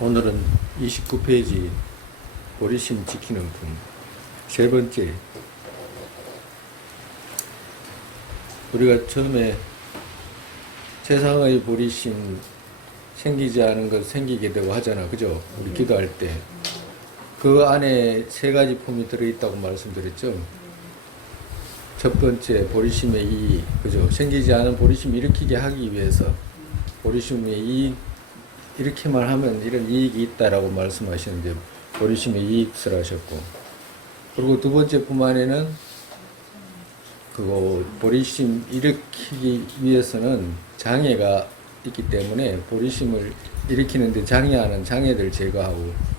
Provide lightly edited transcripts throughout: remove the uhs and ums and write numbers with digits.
오늘은 29페이지 보리심 지키는 품 세 번째. 우리가 처음에 세상의 보리심 생기지 않은 것 생기게 되고 하잖아, 그죠? 우리 기도할 때 그 안에 세 가지 품이 들어있다고 말씀드렸죠. 첫 번째 보리심의 이익, 그죠? 생기지 않은 보리심 일으키게 하기 위해서 보리심의 이익, 이렇게만 하면 이런 이익이 있다라고 말씀하시는데 보리심의 이익을 하셨고, 그리고 두 번째 품 안에는 그거 보리심 일으키기 위해서는 장애가 있기 때문에 보리심을 일으키는데 장애하는 장애들 제거하고,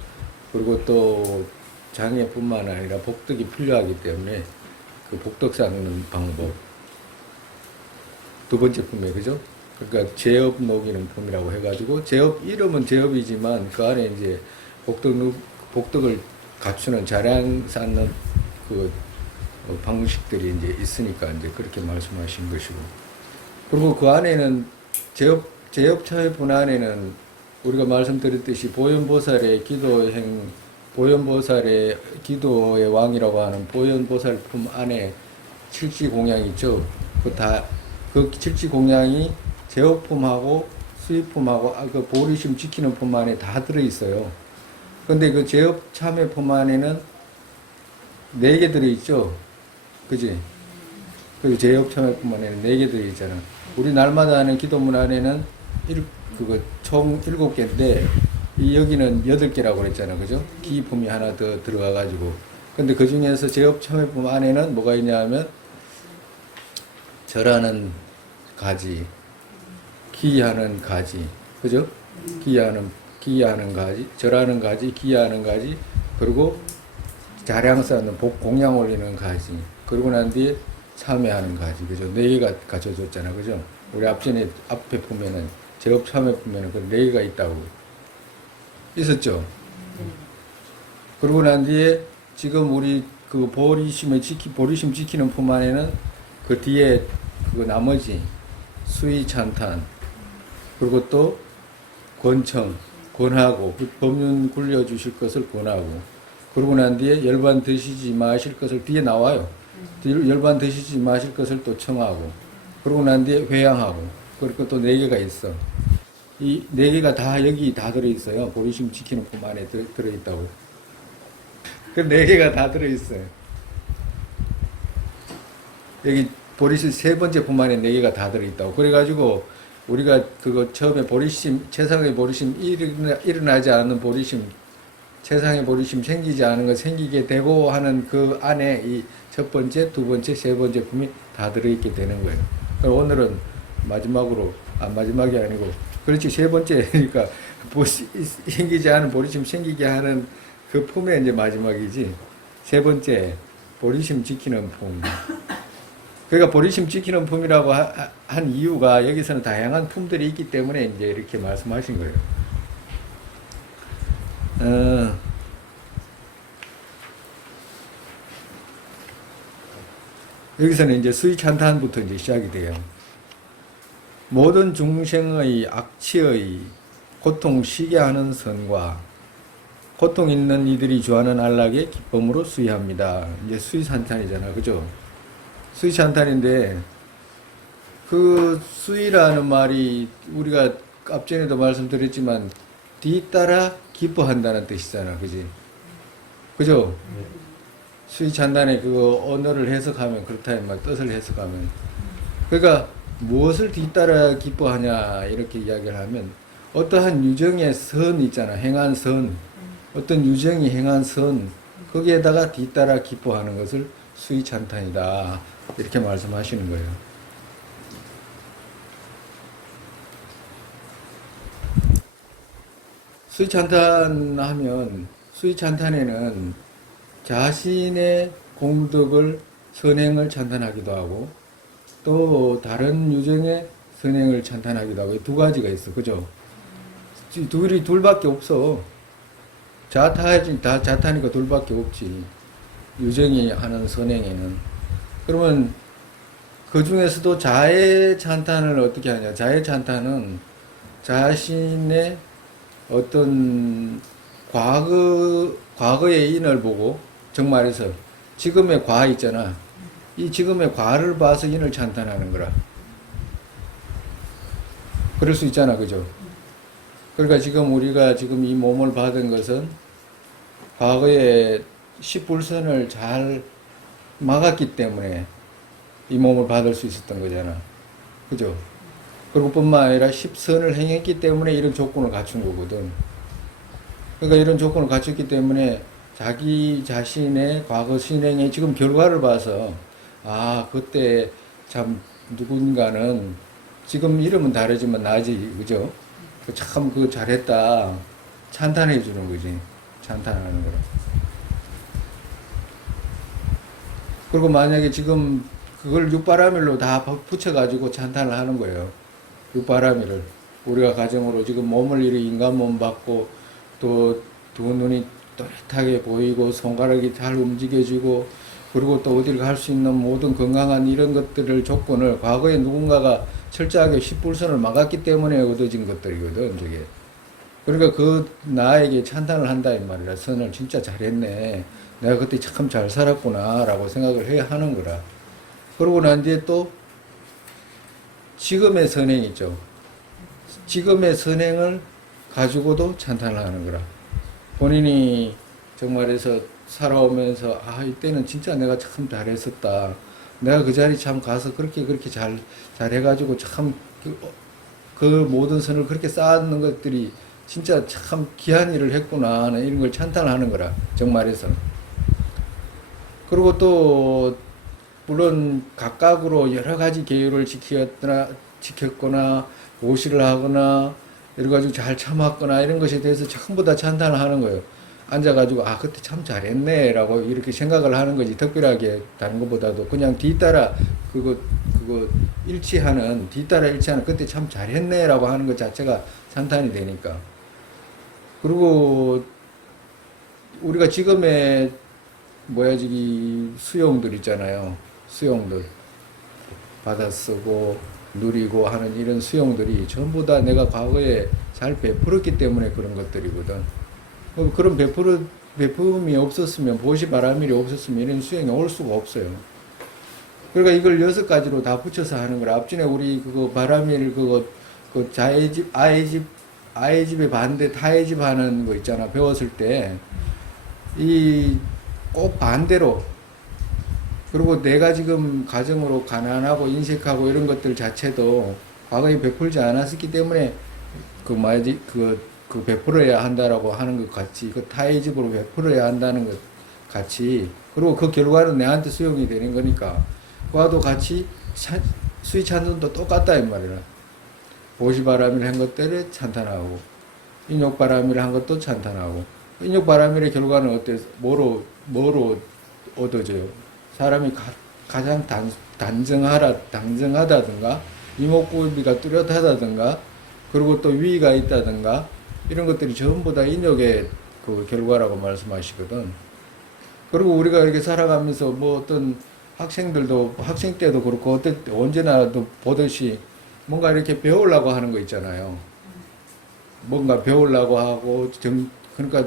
그리고 또 장애뿐만 아니라 복덕이 필요하기 때문에 그 복덕 쌓는 방법. 두 번째 품에, 그죠? 그러니까 제업 녹이는 품이라고 해가지고, 제업 이름은 제업이지만 그 안에 이제 복덕을 갖추는 자량 쌓는 그 방식들이 이제 있으니까 이제 그렇게 말씀하신 것이고, 그리고 그 안에는 제업차의 분 안에는 우리가 말씀드렸듯이 보현보살의 보현보살의 기도의 왕이라고 하는 보현보살 품 안에 칠지공양이 있죠. 그 칠지공양이 제업품하고 수입품하고 그 보리심 지키는 품 안에 다 들어있어요. 근데 그 제업참회 품 안에는 4개 들어있죠. 그지? 그 제업참회 품 안에는 4개 들어있잖아. 우리 날마다 하는 기도문 안에는 총 7개인데, 여기는 8개라고 그랬잖아. 그죠? 기품이 하나 더 들어가가지고. 근데 그 중에서 제업참회품 안에는 뭐가 있냐 하면, 절하는 가지, 기하는 가지. 그죠? 기하는 가지, 절하는 가지, 기하는 가지, 그리고 자량 쌓는 공양 올리는 가지. 그러고 난 뒤에 참회하는 가지. 그죠? 4개가 갖춰졌잖아. 그죠? 우리 앞에 보면은 제업 참회 보면은 그 4개가 있다고 있었죠. 그러고 난 뒤에 지금 우리 그 보리심 지키는 품 안에는 그 뒤에 그 나머지 수의 찬탄, 그리고 또 권청, 권하고 법륜 굴려주실 것을 권하고, 그러고 난 뒤에 열반 드시지 마실 것을 뒤에 나와요. 열반 드시지 마실 것을 또 청하고, 그러고 난 뒤에 회양하고, 그리고 또 4개가 있어. 이 4개가 다 여기 다 들어있어요. 보리심 지키는 품 안에 들어있다고. 그 4개가 다 들어있어요. 여기 보리심 세 번째 품 안에 4개가 다 들어있다고. 그래가지고 우리가 그거 처음에 최상의 보리심 일어나지 않는 보리심, 최상의 보리심 생기지 않은 거 생기게 되고 하는 그 안에 이 첫 번째, 두 번째, 세 번째 품이 다 들어있게 되는 거예요. 그럼 오늘은 마지막이 아니고, 그렇지, 세 번째니까, 생기지 않은 보리심 생기게 하는 그 품의 이제 마지막이지. 세 번째, 보리심 지키는 품. 그러니까 보리심 지키는 품이라고 한 이유가 여기서는 다양한 품들이 있기 때문에 이제 이렇게 말씀하신 거예요. 여기서는 이제 수의찬탄부터 이제 시작이 돼요. 모든 중생의 악취의 고통 쉬게 하는 선과 고통 있는 이들이 주하는 안락의 기쁨으로 수의합니다. 이제 수의찬탄이잖아, 그죠? 수의찬탄인데, 그 수의라는 말이 우리가 앞전에도 말씀드렸지만 뒤따라 기뻐한다는 뜻이잖아, 그지? 그죠? 수의찬탄의 그 언어를 해석하면 그렇다, 막 뜻을 해석하면, 그러니까 무엇을 뒤따라 기뻐하냐 이렇게 이야기를 하면, 어떠한 유정의 선 있잖아, 행한 선, 어떤 유정이 행한 선, 거기에다가 뒤따라 기뻐하는 것을 수의찬탄이다 이렇게 말씀하시는 거예요. 수의찬탄하면, 수의찬탄에는 자신의 공덕을, 선행을 찬탄하기도 하고 또 다른 유정의 선행을 찬탄하기도 하고, 2가지가 있어. 그죠? 둘밖에 없어. 자타니까 둘밖에 없지. 유정이 하는 선행에는. 그러면 그 중에서도 자해 찬탄을 어떻게 하냐? 자해 찬탄은 자신의 어떤 과거의 인을 보고, 정말해서 지금의 과 있잖아. 이 지금의 과를 봐서 인을 찬탄하는 거라. 그럴 수 있잖아, 그죠? 그러니까 지금 우리가 지금 이 몸을 받은 것은 과거에 십불선을 잘 막았기 때문에 이 몸을 받을 수 있었던 거잖아. 그죠? 그리고 뿐만 아니라 십선을 행했기 때문에 이런 조건을 갖춘 거거든. 그러니까 이런 조건을 갖췄기 때문에 자기 자신의 과거 신행의 지금 결과를 봐서, 아, 그때 참 누군가는 지금 이름은 다르지만 나지, 그죠? 참 그거 잘했다. 찬탄해 주는 거지. 찬탄하는 거라. 그리고 만약에 지금 그걸 육바라밀로 다 붙여가지고 찬탄을 하는 거예요. 육바라밀을. 우리가 가정으로 지금 몸을 이렇게 인간 몸 받고, 또 두 눈이 또렷하게 보이고, 손가락이 잘 움직여지고, 그리고 또 어딜 갈 수 있는 모든 건강한 이런 것들을 조건을 과거에 누군가가 철저하게 십불선을 막았기 때문에 얻어진 것들이거든, 저게. 그러니까 그 나에게 찬탄을 한다 이 말이라. 선을 진짜 잘했네. 내가 그때 참 잘 살았구나 라고 생각을 해야 하는 거라. 그러고 난 뒤에 또 지금의 선행 있죠. 지금의 선행을 가지고도 찬탄을 하는 거라. 본인이 정말해서 살아오면서, 아, 이때는 진짜 내가 참 잘했었다. 내가 그 자리 참 가서 그렇게 잘해가지고 참 그 모든 선을 그렇게 쌓는 것들이 진짜 참 귀한 일을 했구나 하는 이런 걸 찬탄을 하는 거라. 정말해서. 그리고 또 물론 각각으로 여러 가지 계율을 지켰거나 오시를 하거나 이래가지고 잘 참았거나 이런 것에 대해서 전부 다 찬탄을 하는 거예요. 앉아가지고, 아, 그때 참 잘했네 라고 이렇게 생각을 하는 거지. 특별하게 다른 것보다도 그냥 뒤따라 그거 뒤따라 일치하는, 그때 참 잘했네 라고 하는 것 자체가 찬탄이 되니까. 그리고 우리가 지금의 저기 수용들 있잖아요. 수용들 받아 쓰고 누리고 하는 이런 수용들이 전부 다 내가 과거에 잘 베풀었기 때문에 그런 것들이거든. 그런 베품이 없었으면, 보시바라밀이 없었으면 이런 수용이 올 수가 없어요. 그러니까 이걸 6가지로 다 붙여서 하는 거라. 앞전에 우리 그거 바라밀 그 자의집, 아이집의 반대 타의집 하는 거 있잖아. 배웠을 때. 꼭 반대로. 그리고 내가 지금 가정으로 가난하고 인색하고 이런 것들 자체도 과거에 베풀지 않았었기 때문에 그 베풀어야 한다라고 하는 것 같이, 그 타의 집으로 베풀어야 한다는 것 같이, 그리고 그 결과는 내한테 수용이 되는 거니까, 그와도 같이 수의 찬선도 똑같다 이 말이라. 보시바람일 한 것들을 찬탄하고, 인욕바람일 한 것도 찬탄하고. 인욕바람일의 결과는 어때? 뭐로 얻어져요? 사람이 가장 단정하다든가, 이목구비가 뚜렷하다든가, 그리고 또 위가 있다든가, 이런 것들이 전부 다 인욕의 그 결과라고 말씀하시거든. 그리고 우리가 이렇게 살아가면서 어떤 학생 때도 그렇고, 언제나도 보듯이 뭔가 이렇게 배우려고 하는 거 있잖아요. 뭔가 배우려고 하고, 그러니까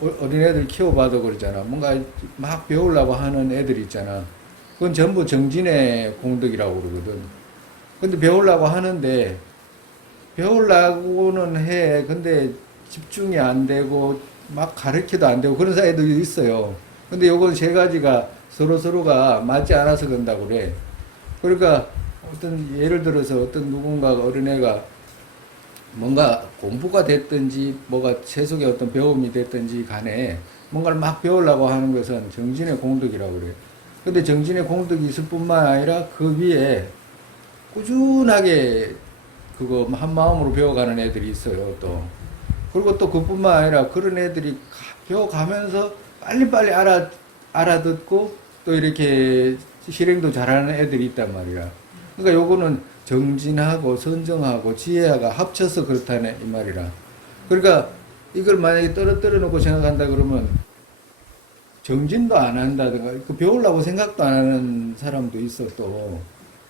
어린애들 키워봐도 그러잖아. 뭔가 막 배우려고 하는 애들 있잖아. 그건 전부 정진의 공덕이라고 그러거든. 근데 배우려고 하는데, 배우려고는 해. 근데 집중이 안 되고, 막 가르쳐도 안 되고, 그런 애도 있어요. 근데 요건 3가지가 서로가 맞지 않아서 그런다고 그래. 그러니까 예를 들어서 어떤 누군가가, 어린애가 뭔가 공부가 됐든지, 뭐가 세속의 어떤 배움이 됐든지 간에 뭔가를 막 배우려고 하는 것은 정진의 공덕이라고 그래. 근데 정진의 공덕이 있을 뿐만 아니라 그 위에 꾸준하게 그거 한 마음으로 배워가는 애들이 있어요, 또. 그리고 또 그뿐만 아니라 그런 애들이 배워가면서 빨리빨리 알아듣고 또 이렇게 실행도 잘하는 애들이 있단 말이야. 그러니까 요거는 정진하고 선정하고 지혜가 합쳐서 그렇다네 이 말이라. 그러니까 이걸 만약에 떨어뜨려 놓고 생각한다 그러면 정진도 안 한다든가, 그 배우려고 생각도 안 하는 사람도 있어 또.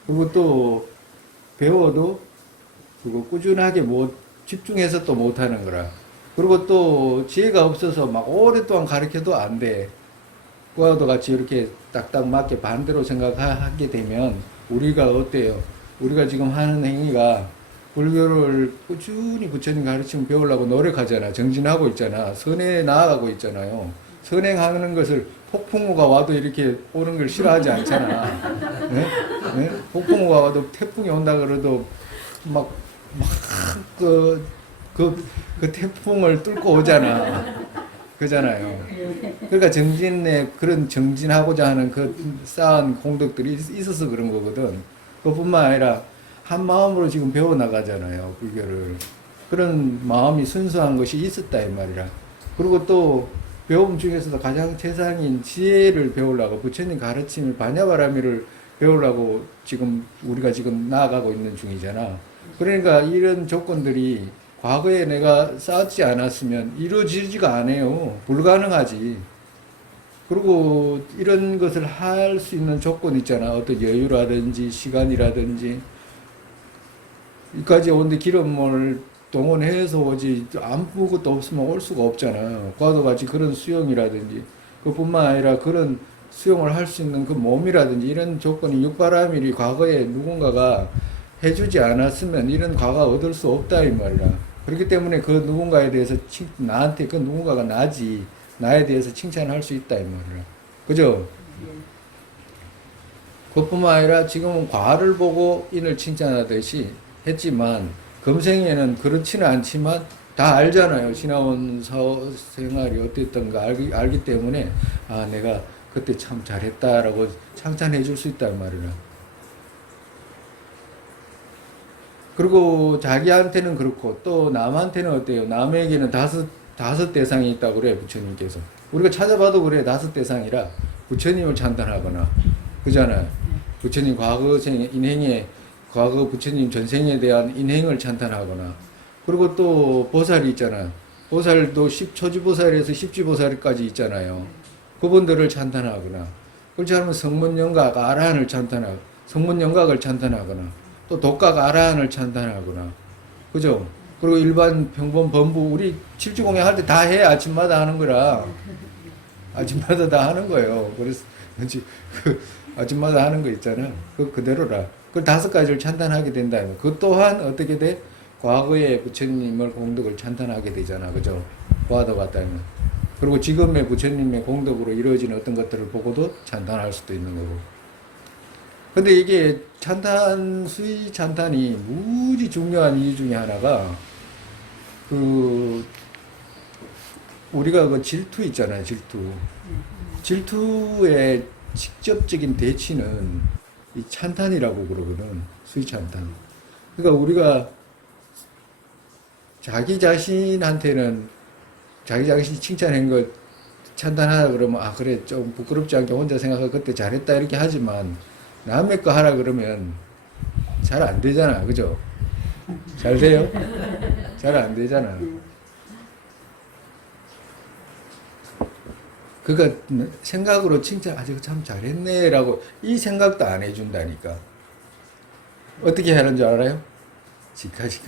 그리고 또 배워도 그거 꾸준하게 집중해서 또 못하는 거라. 그리고 또 지혜가 없어서 막 오랫동안 가르쳐도 안 돼. 그와도 같이 이렇게 딱딱 맞게 반대로 생각하게 되면 우리가 어때요? 우리가 지금 하는 행위가 불교를 꾸준히 부처님 가르치면 배우려고 노력하잖아. 정진하고 있잖아. 선에 나아가고 있잖아요. 선행하는 것을 폭풍우가 와도 이렇게 오는 걸 싫어하지 않잖아. 네? 네? 폭풍우가 와도 태풍이 온다 그래도 막 그 태풍을 뚫고 오잖아. 그잖아요. 그러니까 정진에 그런 정진하고자 하는 그 쌓은 공덕들이 있어서 그런 거거든. 그뿐만 아니라 한 마음으로 지금 배워나가잖아요. 불교를. 그런 마음이 순수한 것이 있었다 이 말이라. 그리고 또 배움 중에서도 가장 최상인 지혜를 배우려고 부처님 가르침을 반야바라미를 배우려고 지금 우리가 지금 나아가고 있는 중이잖아. 그러니까 이런 조건들이 과거에 내가 쌓지 않았으면 이루어지지가 않아요. 불가능하지. 그리고 이런 것을 할 수 있는 조건 있잖아. 어떤 여유라든지 시간이라든지 여기까지 오는데 기름을 동원해서 오지 아무것도 없으면 올 수가 없잖아요. 과도 같이 그런 수용이라든지 그뿐만 아니라 그런 수용을 할 수 있는 그 몸이라든지 이런 조건이 육바라밀이 과거에 누군가가 해주지 않았으면 이런 과가 얻을 수 없다 이 말이라. 그렇기 때문에 그 누군가에 대해서 나한테 그 누군가가 나지 나에 대해서 칭찬할 수 있다 이 말이야. 그죠? 그뿐만 아니라 지금은 과를 보고 인을 칭찬하듯이 했지만 금생에는 그렇지는 않지만 다 알잖아요. 지나온 생활이 어땠던가 알기 때문에 아 내가 그때 참 잘했다라고 칭찬해 줄 수 있다 이 말이야. 그리고 자기한테는 그렇고 또 남한테는 어때요? 남에게는 다섯 대상이 있다고 그래 부처님께서. 우리가 찾아봐도 그래 다섯 대상이라 부처님을 찬탄하거나 그잖아요. 부처님 과거생 인행에 과거 부처님 전생에 대한 인행을 찬탄하거나 그리고 또 보살이 있잖아요. 보살도 초지보살에서 십지보살까지 있잖아요. 그분들을 찬탄하거나 그렇지 않으면 성문영각 아라한을 찬탄하고 성문영각을 찬탄하거나 또 독각 아라한을 찬탄하거나 그죠? 그리고 일반 평범 범부 우리 칠주공양 할 때 다 해. 아침마다 하는 거라 아침마다 다 하는 거예요. 그래서 그 아침마다 하는 거 있잖아. 그대로라. 그 다섯 가지를 찬탄하게 된다면 그 또한 어떻게 돼? 과거의 부처님을 공덕을 찬탄하게 되잖아. 그죠? 과도 같다면. 그리고 지금의 부처님의 공덕으로 이루어진 어떤 것들을 보고도 찬탄할 수도 있는 거고. 근데 이게 찬탄, 수위 찬탄이 무지 중요한 이유 중에 하나가, 우리가 그 질투 있잖아요, 질투. 질투의 직접적인 대치는 이 찬탄이라고 그러거든, 수위 찬탄. 그러니까 우리가 자기 자신한테는 자기 자신이 칭찬한 걸 찬탄하라 그러면, 아, 그래, 좀 부끄럽지 않게 혼자 생각하고 그때 잘했다, 이렇게 하지만, 남의 거 하라 그러면 잘 안 되잖아. 그죠? 잘 돼요? 잘 안 되잖아. 그러니까 생각으로 칭찬, 아, 저거 참 잘했네 라고 이 생각도 안 해준다니까. 어떻게 하는 줄 알아요? 지까지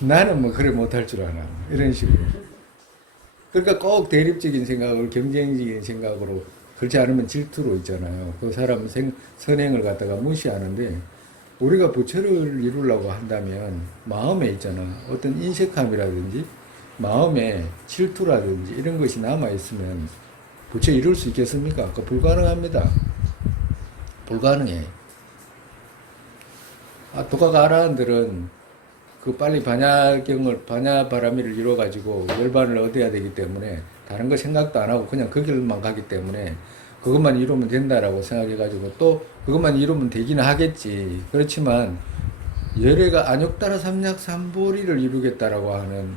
나는 뭐 그래 못할 줄 아나. 이런 식으로. 그러니까 꼭 대립적인 생각을 경쟁적인 생각으로 그렇지 않으면 질투로 있잖아요. 그 사람 선행을 갖다가 무시하는데 우리가 부처를 이루려고 한다면 마음에 있잖아. 어떤 인색함이라든지 마음에 질투라든지 이런 것이 남아있으면 부처 이룰 수 있겠습니까? 그 불가능합니다. 불가능해. 독학 아라한들은 그 빨리 반야바라미를 이뤄가지고 열반을 얻어야 되기 때문에 다른 거 생각도 안 하고 그냥 그 길만 가기 때문에 그것만 이루면 된다라고 생각해가지고 또 그것만 이루면 되기는 하겠지. 그렇지만 열애가 안욕따라 삼약 삼보리를 이루겠다라고 하는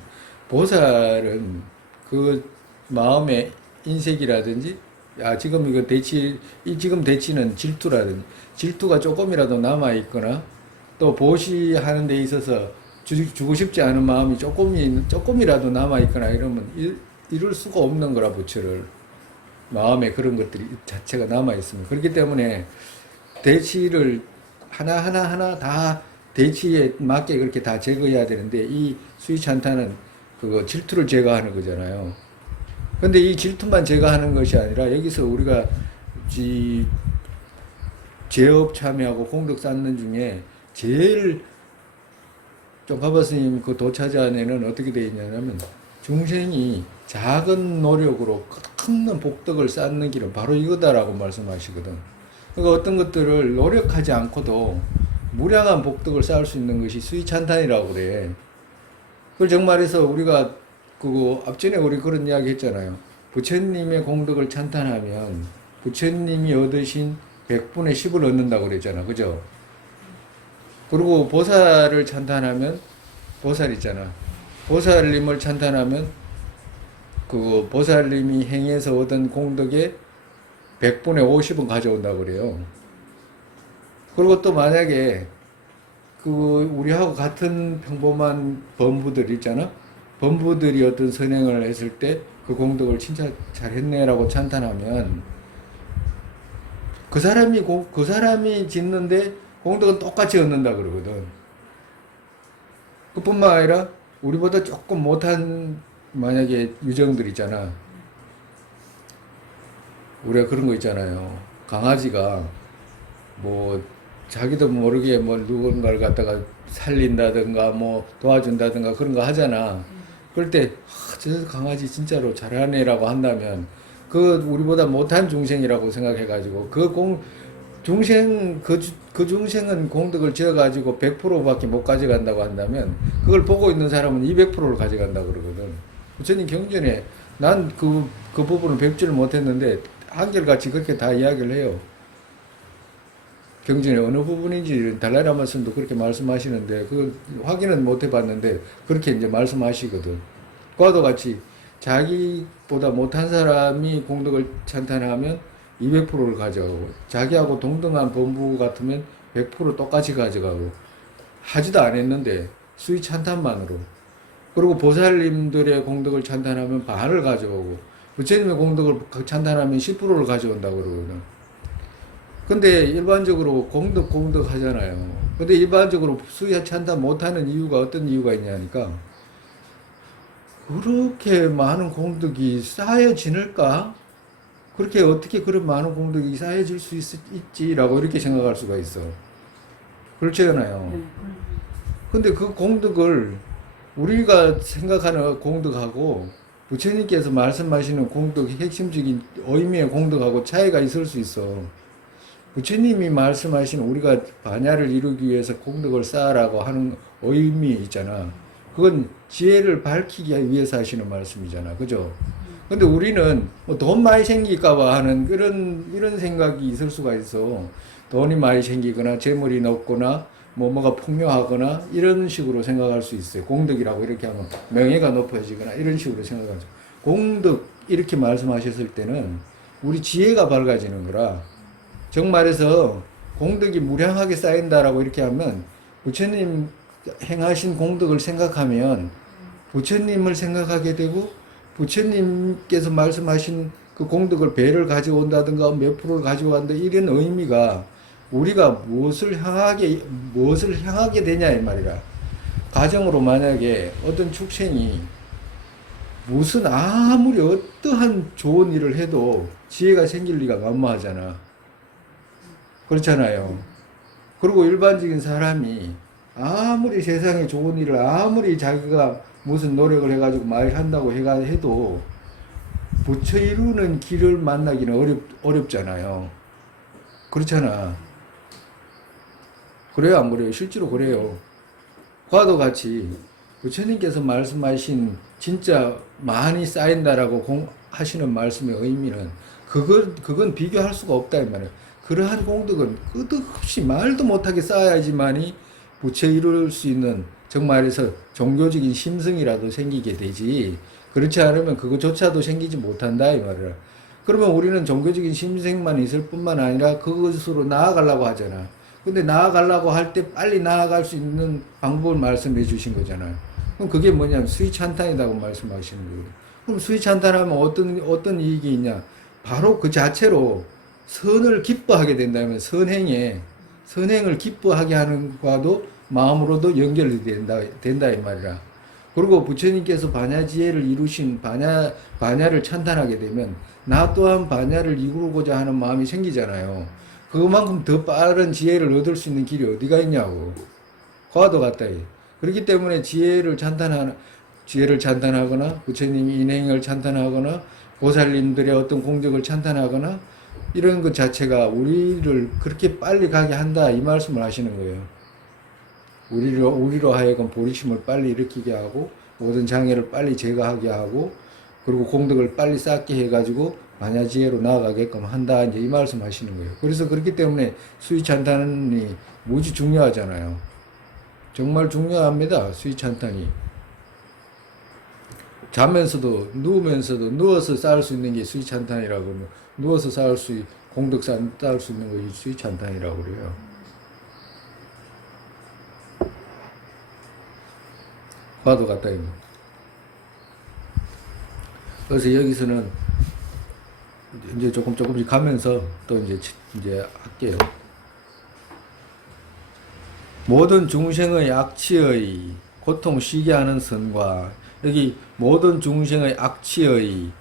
보살은 그 마음의 인색이라든지 지금 이거 지금 대치는 질투라든지 질투가 조금이라도 남아있거나 또 보시하는 데 있어서 주고 싶지 않은 마음이 조금이라도 남아있거나 이러면 이룰 수가 없는 거라 부처를. 마음에 그런 것들이 자체가 남아있습니다. 그렇기 때문에 대치를 하나하나 다 대치에 맞게 그렇게 다 제거해야 되는데 이 수위찬탄은 그거 질투를 제거하는 거잖아요. 근데 이 질투만 제거하는 것이 아니라 여기서 우리가 이 제업 참여하고 공덕 쌓는 중에 제일 종가바 스님 그 도차자에는 어떻게 되어 있냐면 중생이 작은 노력으로 큰 복덕을 쌓는 길은 바로 이거다라고 말씀하시거든. 그러니까 어떤 것들을 노력하지 않고도 무량한 복덕을 쌓을 수 있는 것이 수위찬탄이라고 그래. 그걸 정말해서 우리가 그거 앞전에 우리 그런 이야기 했잖아요. 부처님의 공덕을 찬탄하면 부처님이 얻으신 100분의 10을 얻는다고 그랬잖아. 그죠? 그리고 보살을 찬탄하면 보살 있잖아. 보살님을 찬탄하면 그 보살님이 행해서 얻은 공덕의 100분의 50은 가져온다고 그래요. 그리고 또 만약에 그 우리하고 같은 평범한 범부들 있잖아. 범부들이 어떤 선행을 했을 때 그 공덕을 진짜 잘했네라고 찬탄하면 그 사람이 짓는데 공덕은 똑같이 얻는다 그러거든. 그뿐만 아니라 우리보다 조금 못한 만약에 유정들 있잖아. 우리가 그런 거 있잖아요. 강아지가 뭐 자기도 모르게 뭐 누군가를 갖다가 살린다든가 뭐 도와준다든가 그런 거 하잖아. 그럴 때 저 강아지 진짜로 잘하네라고 한다면 그 우리보다 못한 중생이라고 생각해가지고 그 중생은 공덕을 지어가지고 100%밖에 못 가져간다고 한다면 그걸 보고 있는 사람은 200%를 가져간다고 그러거든. 부처님 경전에 난 그 부분을 뵙지를 못했는데 한결같이 그렇게 다 이야기를 해요. 경전에 어느 부분인지 달라이라마 스님도 그렇게 말씀하시는데 그 확인은 못 해봤는데 그렇게 이제 말씀하시거든. 그와도 같이 자기보다 못한 사람이 공덕을 찬탄하면 200%를 가져가고 자기하고 동등한 범부 같으면 100% 똑같이 가져가고 하지도 않았는데 수위 찬탄만으로. 그리고 보살님들의 공덕을 찬탄하면 반을 가져오고 부처님의 공덕을 찬탄하면 10%를 가져온다고 그러거든. 근데 일반적으로 공덕 하잖아요. 근데 일반적으로 수위 찬탄 못하는 이유가 어떤 이유가 있냐니까 그렇게 많은 공덕이 쌓여지는가? 그렇게 어떻게 그런 많은 공덕이 쌓여질 수 있지라고 이렇게 생각할 수가 있어. 그렇잖아요. 근데 그 공덕을 우리가 생각하는 공덕하고 부처님께서 말씀하시는 공덕의 핵심적인 의미의 공덕하고 차이가 있을 수 있어. 부처님이 말씀하신 우리가 반야를 이루기 위해서 공덕을 쌓으라고 하는 의미 있잖아. 그건 지혜를 밝히기 위해서 하시는 말씀이잖아. 그죠? 근데 우리는 뭐 돈 많이 생길까봐 하는 이런 생각이 있을 수가 있어. 돈이 많이 생기거나 재물이 높거나 뭐가 풍요하거나 이런 식으로 생각할 수 있어요. 공덕이라고 이렇게 하면 명예가 높아지거나 이런 식으로 생각하죠. 공덕 이렇게 말씀하셨을 때는 우리 지혜가 밝아지는 거라. 정말해서 공덕이 무량하게 쌓인다라고 이렇게 하면 부처님 행하신 공덕을 생각하면 부처님을 생각하게 되고 부처님께서 말씀하신 그 공덕을 배를 가져온다든가 몇 프로를 가져간다 이런 의미가 우리가 무엇을 향하게 되냐 이 말이라. 가정으로 만약에 어떤 축생이 무슨 아무리 어떠한 좋은 일을 해도 지혜가 생길 리가 만무하잖아. 그렇잖아요. 그리고 일반적인 사람이 아무리 세상에 좋은 일을 아무리 자기가 무슨 노력을 해가지고 많이 한다고 해도 부처 이루는 길을 만나기는 어렵잖아요. 그렇잖아. 그래요, 안 그래요? 실제로 그래요. 과도 같이 부처님께서 말씀하신 진짜 많이 쌓인다라고 하시는 말씀의 의미는 그건 비교할 수가 없다 이 말이에요. 그러한 공덕은 끝없이 말도 못하게 쌓아야지만이 부처 이룰 수 있는 정말에서 종교적인 심성이라도 생기게 되지. 그렇지 않으면 그것조차도 생기지 못한다 이 말이야. 그러면 우리는 종교적인 심성만 있을 뿐만 아니라 그것으로 나아가려고 하잖아. 근데 나아가려고 할 때 빨리 나아갈 수 있는 방법을 말씀해 주신 거잖아요. 그럼 그게 뭐냐면 수위찬탄이라고 말씀하시는 거예요. 그럼 수위찬탄하면 어떤 이익이 있냐? 바로 그 자체로 선을 기뻐하게 된다면 선행을 기뻐하게 하는 과도 마음으로도 연결이 된다 이 말이라. 그리고 부처님께서 반야지혜를 이루신 반야를 찬탄하게 되면 나 또한 반야를 이루고자 하는 마음이 생기잖아요. 그만큼 더 빠른 지혜를 얻을 수 있는 길이 어디가 있냐고. 과도 같다. 그렇기 때문에 지혜를 찬탄하거나 부처님이 인행을 찬탄하거나 보살님들의 어떤 공덕을 찬탄하거나 이런 것 자체가 우리를 그렇게 빨리 가게 한다 이 말씀을 하시는 거예요. 우리로 하여금 보리심을 빨리 일으키게 하고 모든 장애를 빨리 제거하게 하고 그리고 공덕을 빨리 쌓게 해가지고 반야지혜로 나아가게끔 한다 이제 이 말씀 하시는 거예요. 그래서 그렇기 때문에 수위찬탄이 무지 중요하잖아요. 정말 중요합니다. 수위찬탄이. 자면서도 누우면서도 누워서 쌓을 수 있는 게 수위찬탄이라고 누워서 공덕 쌓을 수 있는 거 수위찬탄이라고 그래요. 과도 같다 이거. 그래서 여기서는 이제 조금씩 가면서 또 이제 할게요. 모든 중생의 악취의 고통 쉬게 하는 선과 여기 모든 중생의 악취의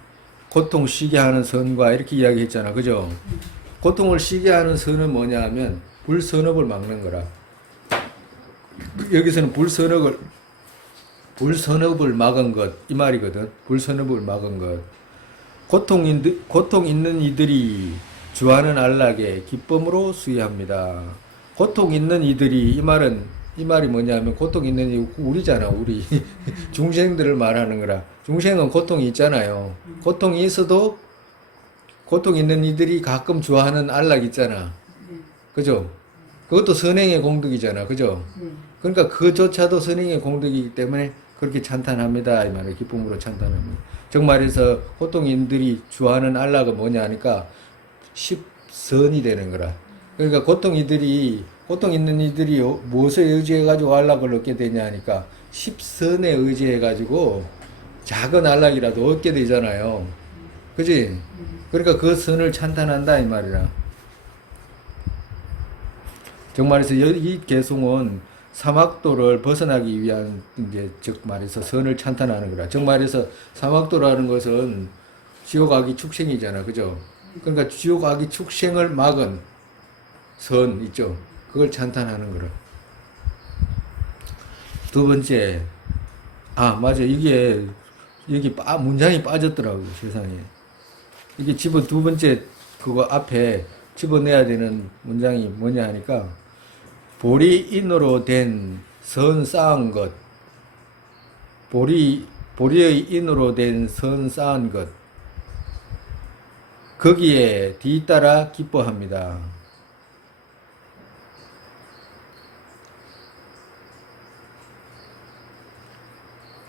고통 쉬게 하는 선과 이렇게 이야기했잖아, 그죠? 고통을 쉬게 하는 선은 뭐냐 하면 불선업을 막는 거라. 여기서는 불선업을 막은 것 이 말이거든. 불선업을 막은 것. 고통 있는 이들이 주하는 안락에 기쁨으로 수위합니다. 고통 있는 이들이 이 말이 뭐냐면 고통 있는 이 우리잖아. 우리 중생들을 말하는 거라. 중생은 고통이 있잖아요. 고통이 있어도 고통 있는 이들이 가끔 좋아하는 안락 있잖아. 그죠? 그것도 선행의 공덕이잖아. 그죠? 그러니까 그조차도 선행의 공덕이기 때문에 그렇게 찬탄합니다. 이 말을 기쁨으로 찬탄합니다. 정말해서 고통인들이 좋아하는 안락은 뭐냐 하니까 십선이 되는 거라. 그러니까 고통 있는 이들이 무엇에 의지해가지고 안락을 얻게 되냐 하니까 십선에 의지해가지고 작은 안락이라도 얻게 되잖아요. 그지? 그러니까 그 선을 찬탄한다 이 말이라. 정말해서 이 개송은 사막도를 벗어나기 위한 이제 즉 말해서 선을 찬탄하는 거라. 즉 말해서 사막도라는 것은 지옥악이 축생이잖아, 그죠? 그러니까 지옥악이 축생을 막은 선 있죠. 그걸 찬탄하는 거라. 두 번째, 맞아. 이게 여기 문장이 빠졌더라고 세상에. 이게 두 번째 그거 앞에 집어내야 되는 문장이 뭐냐 하니까. 보리인으로 된 선 쌓은 것, 보리의 인으로 된 선 쌓은 것, 거기에 뒤따라 기뻐합니다.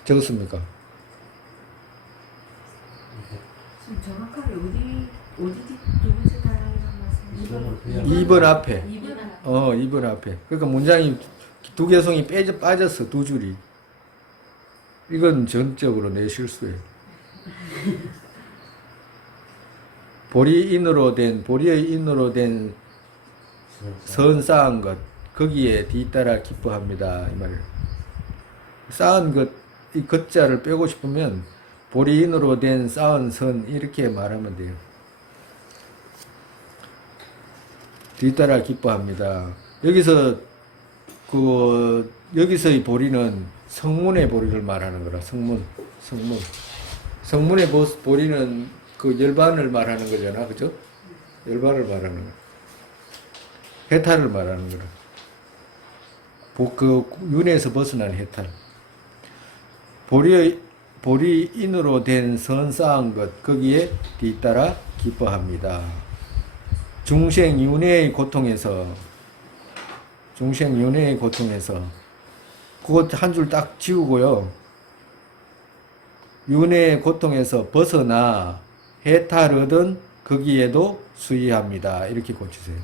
적었습니까? 지금 정확하게 어디 두 번째 단락이란 말씀이세요? 2번 앞에. 2번 2번 앞에. 그러니까 문장이 두 개성이 빠졌어, 두 줄이. 이건 전적으로 내 실수예요. 보리의 인으로 된 선 쌓은 것, 거기에 뒤따라 기뻐합니다. 이 말이에요. 쌓은 것, 이 것자를 빼고 싶으면 보리인으로 된 쌓은 선 이렇게 말하면 돼요. 뒤따라 기뻐합니다. 여기서의 보리는 성문의 보리를 말하는 거라. 성문의 보리는 그 열반을 말하는 거잖아, 그죠? 열반을 말하는 거. 해탈을 말하는 거라. 그 윤회에서 벗어난 해탈. 보리인으로 된 선 쌓은 것, 거기에 뒤따라 기뻐합니다. 중생윤회의 고통에서 그것 한 줄 딱 지우고요. 윤회의 고통에서 벗어나 해탈 얻은 거기에도 수위합니다. 이렇게 고치세요.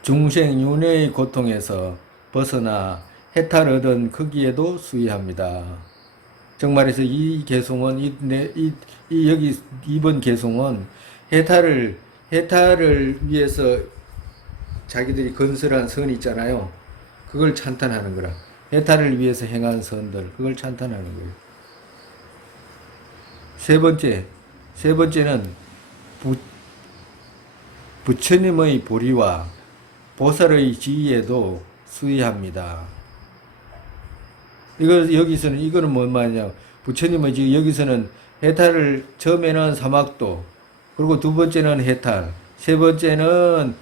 중생윤회의 고통에서 벗어나 해탈 얻은 거기에도 수위합니다. 정말해서 이 개송은 여기 이번 개송은 해탈을 위해서 자기들이 건설한 선이 있잖아요. 그걸 찬탄하는 거라. 해탈을 위해서 행한 선들, 그걸 찬탄하는 거예요. 세 번째는 부처님의 보리와 보살의 지위에도 수의합니다. 이거는 뭔 말이냐? 부처님의 지위, 여기서는 해탈을, 처음에는 사막도, 그리고 두 번째는 해탈, 세 번째는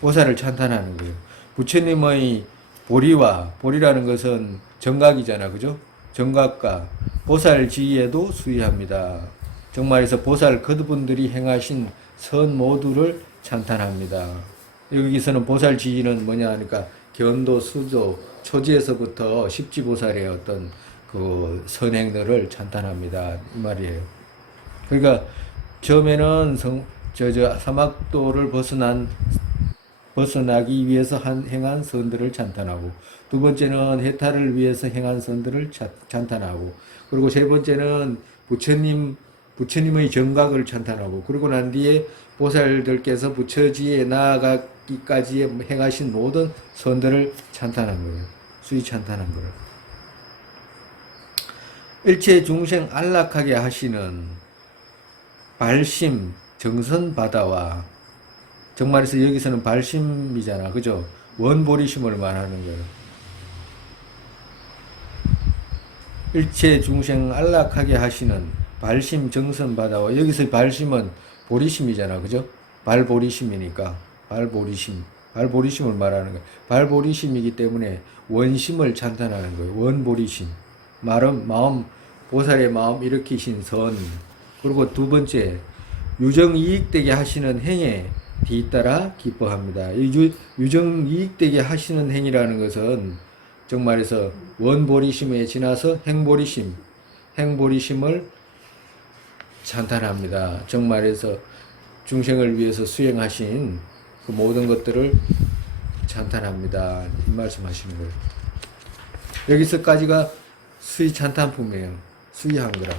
보살을 찬탄하는 거예요. 부처님의 보리라는 것은 정각이잖아, 그죠? 정각과 보살 지위에도 수의합니다. 정말해서 보살 그분들이 행하신 선 모두를 찬탄합니다. 여기서는 보살 지위는 뭐냐 하니까 견도, 수조, 초지에서부터 십지보살의 어떤 그 선행들을 찬탄합니다. 이 말이에요. 그러니까 처음에는 사막도를 벗어나기 위해서 행한 선들을 찬탄하고, 두 번째는 해탈을 위해서 행한 선들을 찬탄하고, 그리고 세 번째는 부처님의 정각을 찬탄하고, 그러고 난 뒤에 보살들께서 부처지에 나아가기까지 행하신 모든 선들을 찬탄한 거예요. 수위 찬탄한 거예요. 일체 중생 안락하게 하시는 발심 정선바다와, 정말해서 여기서는 발심이잖아, 그죠? 원보리심을 말하는 거예요. 일체 중생 안락하게 하시는 발심 정선바다와, 여기서 발심은 보리심이잖아, 그죠? 발보리심이니까 발보리심을 말하는 거예요. 발보리심이기 때문에 원심을 찬탄하는 거예요. 원보리심, 마음, 보살의 마음 일으키신 선. 그리고 두 번째, 유정이익되게 하시는 행에 뒤따라 기뻐합니다. 이 유정이익되게 하시는 행이라는 것은 정말해서 원보리심에 지나서 행보리심을 찬탄합니다. 정말해서 중생을 위해서 수행하신 그 모든 것들을 찬탄합니다. 이 말씀하시는 거예요. 여기서까지가 수의 찬탄품이에요. 수의한 거라.